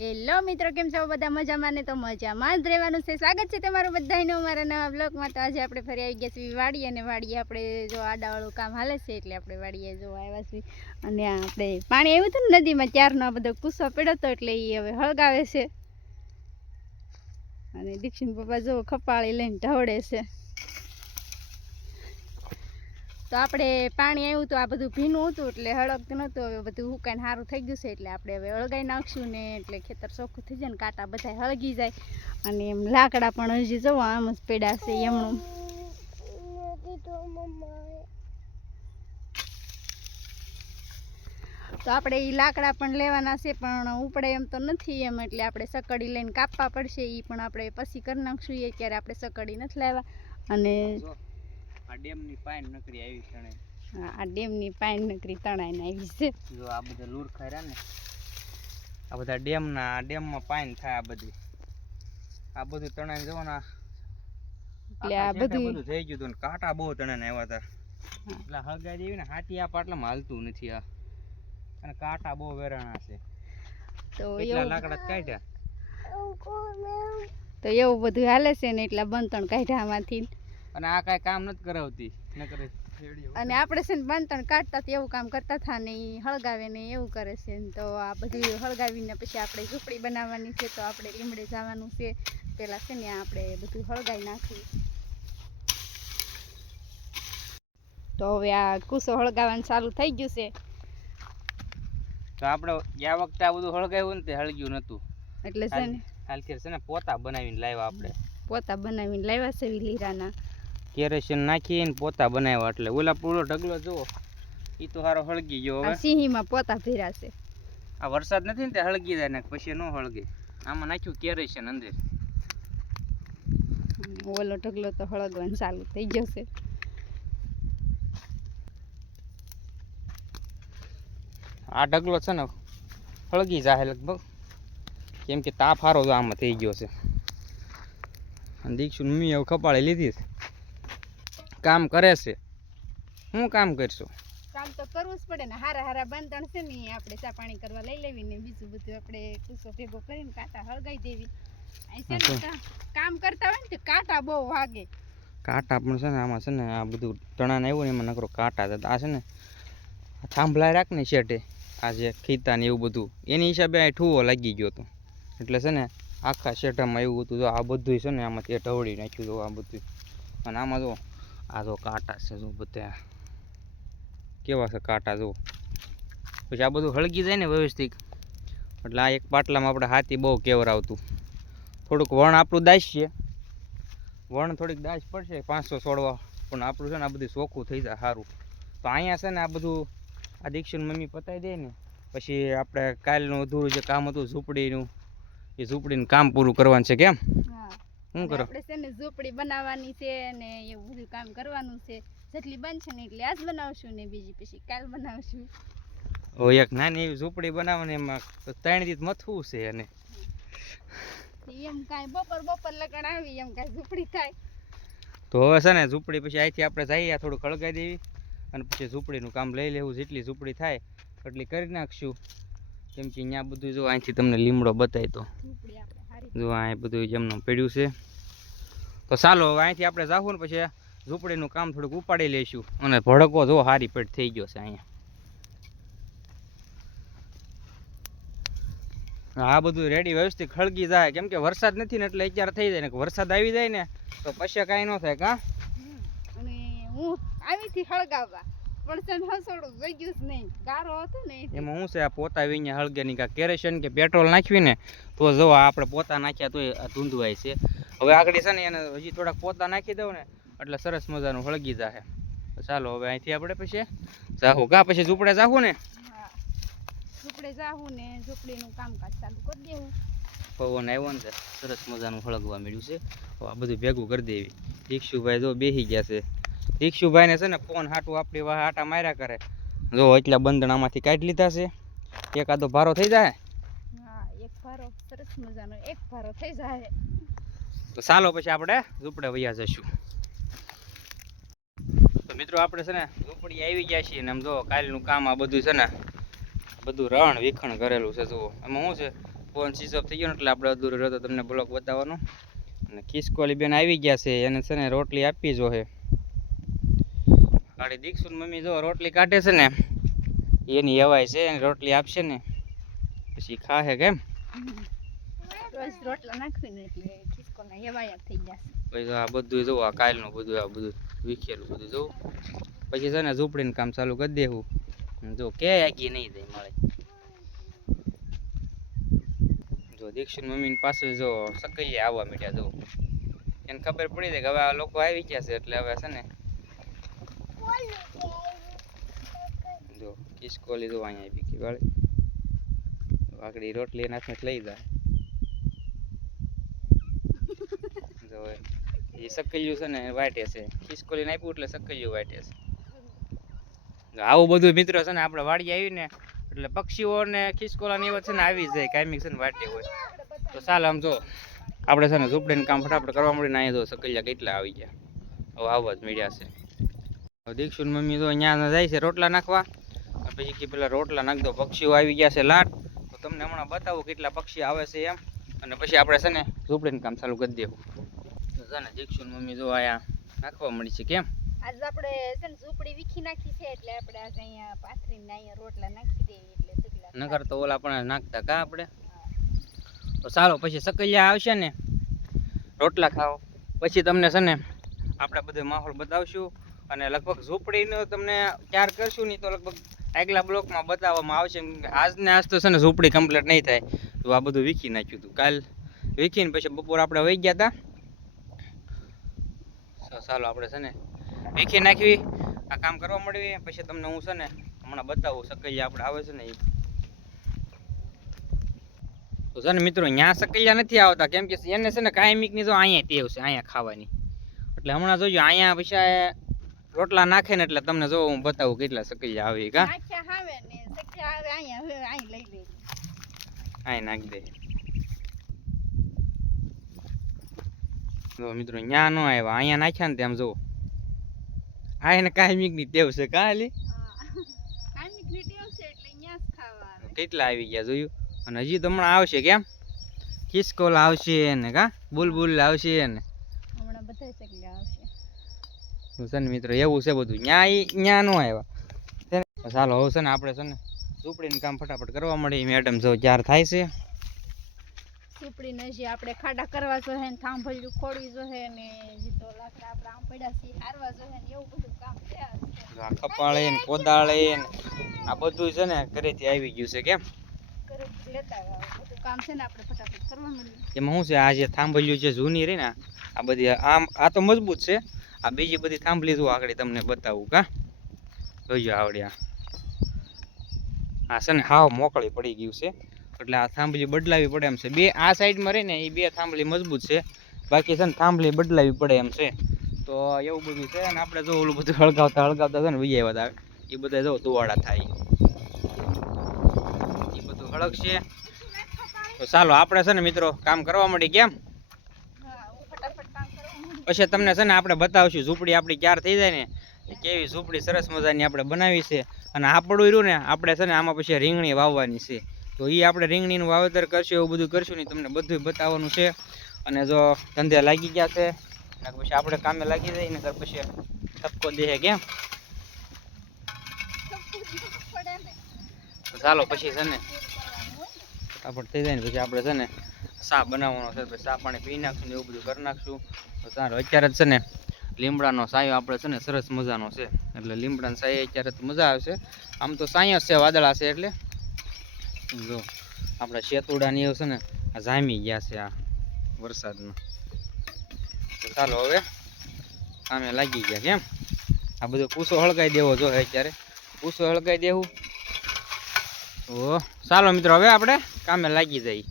Hello મિત્રો, કેમ છો બધા? મજામાં ને? તો મજામાં જ રહેવાનું છે. સ્વાગત છે તમારું બધાનું અમારા નવા બ્લોગમાં. તો આજે આપણે ફરી આવી ગયા છીએ વાડીએ, અને વાડીએ આપણે જો આડાવાળું કામ હાલે છે એટલે આપણે વાડીએ જો આવ્યા છીએ. અને આપણે પાણી આવ્યું હતું ને નદીમાં, ત્યારનો આ બધો કૂસો પડ્યો હતો એટલે એ હવે હળગાવે છે. અને દીક્ષિન પપ્પા જો ખપાળી લઈને ઢવડે છે. તો આપણે પાણી આવ્યું તો આ બધું ભીનું હતું એટલે હળગતું નહોતું. હવે બધું હુકાઈને સારું થઈ ગયું છે એટલે આપણે હવે હળગાઈ નાખશું ને એટલે ખેતર ચોખ્ખું થઈ જાય ને કાંટા બધા હળગી જાય. અને એમ લાકડા પણ હજી જવો આમ જ પડ્યા છે એમનું. તો આપણે એ લાકડા પણ લેવાના છે પણ ઉપડે એમ તો નથી એમ, એટલે આપણે સકડી લઈને કાપવા પડશે. એ પણ આપણે પછી કરી નાખશું. એ ત્યારે આપણે સકડી નથી લાવ્યા. અને આ ડેમની પાઈન નકરી આવી તણે. હા, આ ડેમની પાઈન નકરી તણાઈને આવી છે. જો આ બધા લુરખા રહ્યા ને, આ બધા ડેમમાં પાઈન થાય. આ બધું તણાઈને જવો ને, એટલે આ બધું થઈ ગયું હતું. કાંટા બહુ તણાઈને આવ્યા હતા એટલે હળગાઈ દેવી ને હાથી આ પાટલામાં હાલતું નથી. આ અને કાંટા બહુ વેરાણા છે તો એટલા લાકડા કાઢ્યા. તો એવું બધું હાલે છે ને એટલા બંધણ કાઢ્યા આમાંથી. અને આ કાંઈ કામ નથી કરાવતી અને આપણે છે ને બાંધણ કાઢતા એવું કામ કરતા હતા ને એ હળગાવે ને એવું કરે છે. તો આ બધું હળગાવીને પછી આપણે ઝૂંપડી બનાવવાની છે. તો આપણે લીમડે જવાનું છે. પેલા છે ને આપણે બધું હળગાવી નાખીએ. તો હવે આ કૂસો હળગાવવાનું ચાલુ થઈ ગયું છે. તો આપણે ગયા વખતે આ બધું હળગાવ્યું ને તે હળગ્યું નતું એટલે છે ને હાલથી છે ને પોતા બનાવીને લાવ્યા. આપણે પોતા બનાવીને લાવ્યા છે લીરાના, કેરોસીન નાખીને પોતા બનાવ્યા. એટલે ઓલા પૂરો ઢગલો જુઓ એ તો સારો હળગી ગયો. હવે સિંહીમાં પોતા ભેરા છે. આ વરસાદ નથી ને તે હળગી જાય ને પછી ન હળગે. આમાં નાખ્યું કેરોસીન અંદર. ઓલો ઢગલો તો હળગવાનું ચાલુ થઈ જશે. આ ઢગલો છે ને હળગી જાય લગભગ, કેમ કે તાપ હારો આમાં થઈ ગયો છે. અને દીક્ષુ મમ્મી હવે ખપાળી લીધી છે, કામ કરે છે. શું કામ કરશો? કામ તો કરવું જ પડે ને. હારા હારા બાંધણ છે ને આપણે ચા પાણી કરવા લઈ લેવી ને બીજું બધું આપણે કૂસો ભેગો કરીને કાંટા હળગાઈ દેવી. કામ કરતા હોય ને તો કાંટા બહુ વાગે. કાંટા પણ છે ને આમાં છે ને આ બધું તણાને આવ્યું ને એમાં નકરો કાંટા હતા. આ છે ને થાંભલા રાખ ને શેઠે આ જે ખીતા ને એવું બધું એની હિસાબે આ ઠૂવો લાગી ગયો હતો. એટલે છે ને આખા શેઠામાં એવું હતું. તો આ બધું છે ને આમાંથી ઢવળી નાખ્યું હતું આ બધું. અને આમાં જો આ જો કાંટા છે, જો બધા કેવા છે કાંટા જો. પછી આ બધું હળગી જાય ને વ્યવસ્થિત એટલે આ એક પાટલામાં આપણે હાથી બહુ કેવરાવતું. થોડુંક વણ આપણું દાશ છે, વણ થોડીક દાશ પડશે 500 છોડવા, પણ આપણું છે ને આ બધું ચોખ્ખું થઈ જાય સારું. તો અહીંયા છે ને આ બધું આ દીક્ષુની મમ્મી પતાવી દે ને પછી આપણે કાલનું અધૂરું જે કામ હતું ઝૂંપડીનું, એ ઝૂંપડીનું કામ પૂરું કરવાનું છે. કેમ શું કરો? આપણે છે ને ઝૂંપડી બનાવવાની છે ને એવું બધું કામ કરવાનું છે. જેટલી બનશે ને એટલે આજ બનાવશું ને બીજી પછી કાલ બનાવશું. ઓ એક નાની એવી ઝૂંપડી બનાવવાની, એમાં 3 દિવસ મથવું છે. અને એમ કાંઈ બપોર લગણ આવી એમ કાંઈ ઝૂંપડી થાય. તો હવે છે ને ઝૂંપડી પછી અહીંથી આપણે જઈએ થોડું ખળગાઈ દેવી અને પછી ઝૂંપડીનું કામ લઈ લેવું. જેટલી ઝૂંપડી થાય એટલી કરી નાખશું. કેમ કે અહીંયા બધું જો અહીંથી તમને લીમડો બતાવી તો જો અહીં બધું જેમનું પડ્યું છે. તો ચાલો હવે અહીંથી આપણે જાવું ને પછી ઝૂંપડીનું કામ થોડુંક ઉપાડી લઈશું. અને ભડકો જો હારી પેટ થઈ ગયો છે અહીંયા. આ બધું રેડી વ્યવસ્થિત ખળગી જાય. કેમ કે વરસાદ નથી ને એટલે અત્યારે થઈ જાય ને. વરસાદ આવી જાય ને તો પછી કાંઈ ન થાય. કા અને હું આવી થી હળગાવવા પણ હસોડું જોઈ ગયું જ નહીં, ગારો હતો ને એમાં શું છે આ પોતા વિને હળગે ની કેરોસીન કે પેટ્રોલ નાખવી ને તો જો આપણે પોતા નાખ્યા તો ધૂંધવાય છે. હવે આગળ છે ને એને હજી થોડાક પોતા નાખી દઉં ને એટલે સરસ મજાનું હળગી જાય. ચાલો હવે અહીંથી આપણે પછી જાહું. કા પછી ઝૂંપડે જાહું ને? ઝૂંપડે જાહું ને ઝૂંપડીનું કામકાજ ચાલુ કરી દેવું. પવન આવ્યો ને સરસ મજાનું હળગવા મળ્યું છે. આ બધું ભેગું કરી દેવી. દીક્ષુભાઈ જો બેસી ગયા છે. દીક્ષુભાઈને છે ને ફોન હાટું આપણી વાહ આટા માર્યા કરે. જો એટલા બંધણામાંથી કાઢી લીધા છે. એકાદો ભારો થઈ જાય. હા, એક ભારો સરસ મજાનો એક ભારો થઈ જાય. તો ચાલો પછી આપણે ઝૂંપડે વયા જઈશું. તો મિત્રો આપણે છે ને ઝૂંપડી આવી ગયા છીએ ને આમ જો કાલનું કામ આ બધું છે ને બધું રણ વિખણ કરેલું છે. જુઓ એમાં શું છે ફોન સ્વિચ ઓફ થઈ ગયો ને એટલે આપણે અધૂરો રહ્યો તો તમને બ્લોગ બતાવવાનો. અને ખિસકોલી બેન આવી ગયા છે, એને છે ને રોટલી આપવી જોઈએ. ગાડી દીક્ષુન મમ્મી જો રોટલી કાઢે છે ને એની હવાય છે, એને રોટલી આપશે ને પછી ખાહે કેમ રોજ રોટલા નાખવીને એટલે ખિસકોના હેવાયા થઈ જશે. પછી તો આ બધું જોવું, આ કાલનું બધું આ બધું વિખેલું બધું જોવું. પછી છે ને ઝૂંપડીને કામ ચાલુ કરી દેવું. જો કે આગી નહીં દે મળે. જો દીક્ષુન મમ્મીની પાસે જો સકૈયા આવવા માંડ્યા. જો એને ખબર પડી જાય કે હવે આ લોકો આવી ગયા છે એટલે હવે છે ને જો ખિસકોલી જો અહીંયા આવી ગઈ વાળી વાકડી રોટલી એના હાથમાં લઈ જાય. જો એ સકૈયું છે ને વાટે છે, ખિસકોલીને આપ્યું એટલે સકૈયું વાટે છે. આવું બધું મિત્રો છે ને આપણે વાડી આવીને એટલે પક્ષીઓ ને ખિસકોલા ને એવા છે ને આવી જાય કાયમિક છે ને વાટે હોય. તો ચાલ આમ જો આપણે છે ને ઝૂંપડીને કામ ફટાફટ કરવા મળીને અહીંયા જો સકૈયા કેટલા આવી ગયા. હવે આવવા જ મળ્યા છે. દીક્ષુન મમ્મી તો અહીંયા જાય છે રોટલા નાખવા. પછી કે પેલા રોટલા નાખ દો, પક્ષીઓ આવી ગયા છે લાટ. તો તમને હમણાં બતાવું કેટલા પક્ષી આવે છે એમ, અને પછી આપણે છે ને ઝૂંપડીને કામ ચાલુ કરી દેવું. તો છે ને દીક્ષુન મમ્મી જો આયા નાખવા મળી છે. કેમ આજ આપણે છે ને ઝૂંપડી વીખી નાખી છે એટલે આપણે આજ અહીંયા પાથરીને અહીંયા રોટલા નાખી દઈએ એટલે સગલા નકર તો ઓલા પણ નાખતા કા આપણે. તો ચાલો પછી સકૈયા આવશે ને રોટલા ખાઓ પછી તમને છે ને આપણે બધો માહોલ બતાવશું. અને લગભગ ઝૂંપડીનો તમને ત્યાર કરશું નહીં તો લગભગ આગલા બ્લોકમાં બતાવવામાં આવશે. આજ ને આજ તો છે ને ઝૂંપડી કમ્પ્લીટ નહીં થાય. તો આ બધું વીખી નાખ્યું હતું કાલ વીખીને પછી બપોર આપણે વહી ગયા હતા. ચાલો આપણે છે ને વીખી નાખવી, આ કામ કરવા મળવી. પછી તમને હું છે ને હમણાં બતાવું સકૈયા આપણે આવે છે ને એ. તો છે ને મિત્રો અહીંયા સકૈયા નથી આવતા કેમ કે એને છે ને કાયમિકની તો અહીંયા ટેવ છે અહીંયા ખાવાની. એટલે હમણાં જોજો અહીંયા પછી રોટલા નાખે ને એટલે તમને જો હું બતાવું કેટલા સકૈયા આવે. કા નાખ્યા આવે ને સકૈયા આવે અહીંયા હવે અહીં લઈ લે અહીં નાખી દે. જો મિત્રો અહીંયા નો આવ્યા, અહીંયા નાખ્યા ને તેમ જો આ એને કાયમિકની ટેવ છે. કાલી કાયમિકની ટેવ છે એટલે અહીંયા જ ખાવા આવે. કેટલા આવી ગયા જોયું. અને હજી તો હમણાં આવશે. કેમ ખિસકોલ આવશે ને કા બુલબુલ આવશે ને હમણાં બધા સગલા આવશે. છે ને મિત્રો એવું છે બધું. ન્યા નો આવ્યા. ચાલો હવે છે ને આપણે છે ને ઝૂંપડીનું કામ ફટાફટ કરવા મળી. મેડમ જો ચાર થાય છે. ઝૂંપડીને હજી આપણે ખાડા કરવા જોઈએ ને થાંભલિયું ખોડવી જોઈએ ને હજી તો લાકડા આપણે આમ પડ્યા છે હારવા જોઈએ ને એવું બધું કામ થયા છે. આ કપાળે ને કોદાળે ને આ બધું છે ને ઘરેથી આવી ગયું છે. કેમ ઘરેથી લેતા આવ્યા બધું કામ છે ને આપણે ફટાફટ કરવા મળ્યું. એમાં શું છે આ જે થાંભલિયું છે જૂની રહી ને આ બધી આમ આ તો મજબૂત છે. આ બીજી બધી થાંભલી જો આગળ તમને બતાવું. કા જોઈજો આવડ્યા આ છે ને હાવ મોકળી પડી ગયું છે એટલે આ થાંભલી બદલાવી પડે એમ છે. બે આ સાઈડમાં રહી ને એ બે થાંભલી મજબૂત છે, બાકી છે ને થાંભલી બદલાવી પડે એમ છે. તો એવું બધું છે. અને આપણે જો ઓલું બધું હળગાવતા છે ને બીજા એવા આવે એ બધા જો તુવાડા થાય એ બધું હળગશે. તો ચાલો આપણે છે ને મિત્રો કામ કરવા મળી. કેમ પછી તમને છે ને આપણે બતાવશું ઝૂંપડી આપણી ક્યાર થઈ જાય ને કેવી ઝૂંપડી સરસ મજાની આપણે બનાવી છે. અને આ પડું રહ્યું ને આપણે છે ને આમાં પછી રીંગણી વાવવાની છે. તો એ આપણે રીંગણીનું વાવેતર કરશું એવું બધું કરશું ને તમને બધું બતાવવાનું છે. અને જો ધંધે લાગી ગયા છે પછી આપણે કામે લાગી જાય ને પછી ઠપકો દે. કેમ ચાલો પછી છે ને ફટાફટ થઈ જાય ને પછી આપણે છે ને ચા બનાવવાનો છે. પછી ચા પાણી પી નાખશું ને એવું બધું કરી નાખશું. તો સારું અત્યારે જ છે ને લીમડાનો સાયો આપણે છે ને સરસ મજાનો છે એટલે લીમડાનો સાયો અત્યારે તો મજા આવશે. આમ તો સાયો છે વાદળા છે એટલે જો આપણા શેતુડા ને એવું છે ને આ જામી ગયા છે આ વરસાદમાં. તો ચાલો હવે કામે લાગી ગયા. કેમ આ બધો પૂસો હળગાઈ દેવો જોઈએ અત્યારે પૂસો હળગાઈ દેવું. તો ચાલો મિત્રો હવે આપણે કામે લાગી જઈએ.